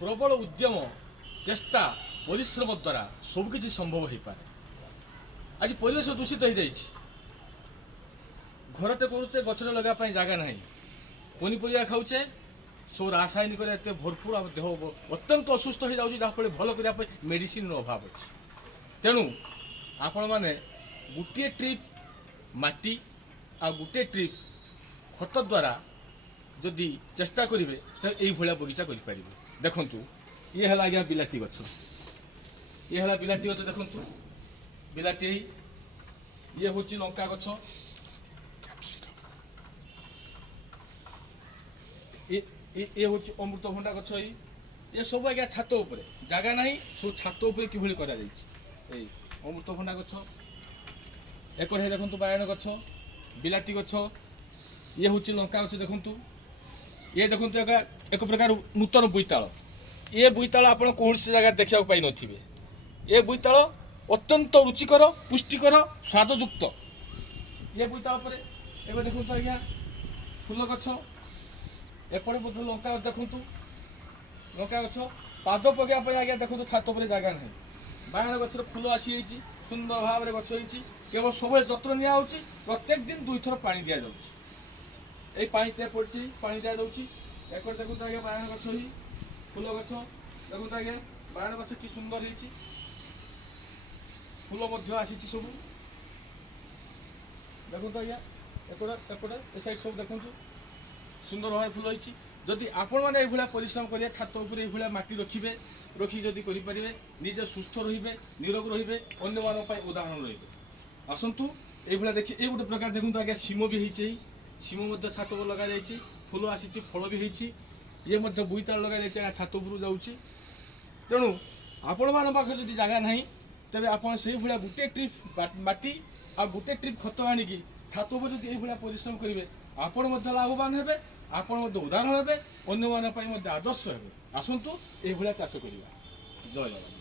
प्रबल उद्यम चेष्टा परिश्रम द्वारा सबकि संभव हो पाए। आज परिवेश दूषित हो जाए घरटे करुचे गचरे लगापी जगह ना पनीपरिया खाऊे सब रासायनिक एत भरपूर देह अत्यंत असुस्थ हो जाऊँ जहाँफल भल करने मेडिसिन अभाव अच्छे। तेणु आपण मैंने गोटे ट्रिप माटी आ गोटे ट्रिप खत द्वारा जदि चेष्टा करेंगे तो ये बगीचा करें। देखु ये है आज्ञा बिलाती गछ, ये है बिलाती गछ देखु बिलाती ये हूँ लंका गछ, ये हूँ अमृतभंडा गछ, ये सब आज्ञा छात उपर जगह ना सब छात उपर किभली करा अमृतभंडा गछ एक देखु बायन गछ बिलाती गछ, ये हूँ लंका गछ देखु ये देखु एक प्रकार नूतन बोईताल, ये बोईताल आप कौन जगह देखा पाई थे। ये बोईताल अत्यंत रुचिकर पुष्टिकर स्वादयुक्त। ये बोईताल पर एवं देखु आज्ञा फूल गछ एपटे लंका देखु लंका गछ पाद पकड़ा आज्ञा देखो छात पर जगह ना बायन गचर फूल आसी सुंदर भाव में गछ होती केवल सब जत्न निया प्रत्येक दिन 2 थर पानी दि जाऊँगी ये पानी टैप पड़ी पानी दिया जाऊँगी एक देखो आज्ञा बायन गछ फूल गछ देखो आज्ञा बायन गछ कि सुंदर हो फूल आसी सब देखो आज्ञा एपटे ए साइड सब देखु सुंदर भाव फूल होती। जदि आपण मैंने ये परिश्रम करेंगे छात उपर ये माटी रखिए रखी जदि करें निजे सुस्थ रे निरोग रे अन्य मानी उदाहरण रे आसतु ये देखिए ये गोटे प्रकार देखो आज्ञा सीम भी होती सीम छात उपर लगा जाइए फूल आसी फल भी होती ये बोईताल लगा जाइए छात उपर जाऊँगी। तेणु आपण मान पाखे जदि जगह ना तेज आप गोटे ट्रिप माटी आ गोटे ट्रिप खत आणिकी छात उपर जदि ये परिश्रम करेंगे आपण लाभवान हे आपण उदाहरण हे अन्य मान आदर्श हे। आसतु ये चाष करवा। जय जगन्नाथ।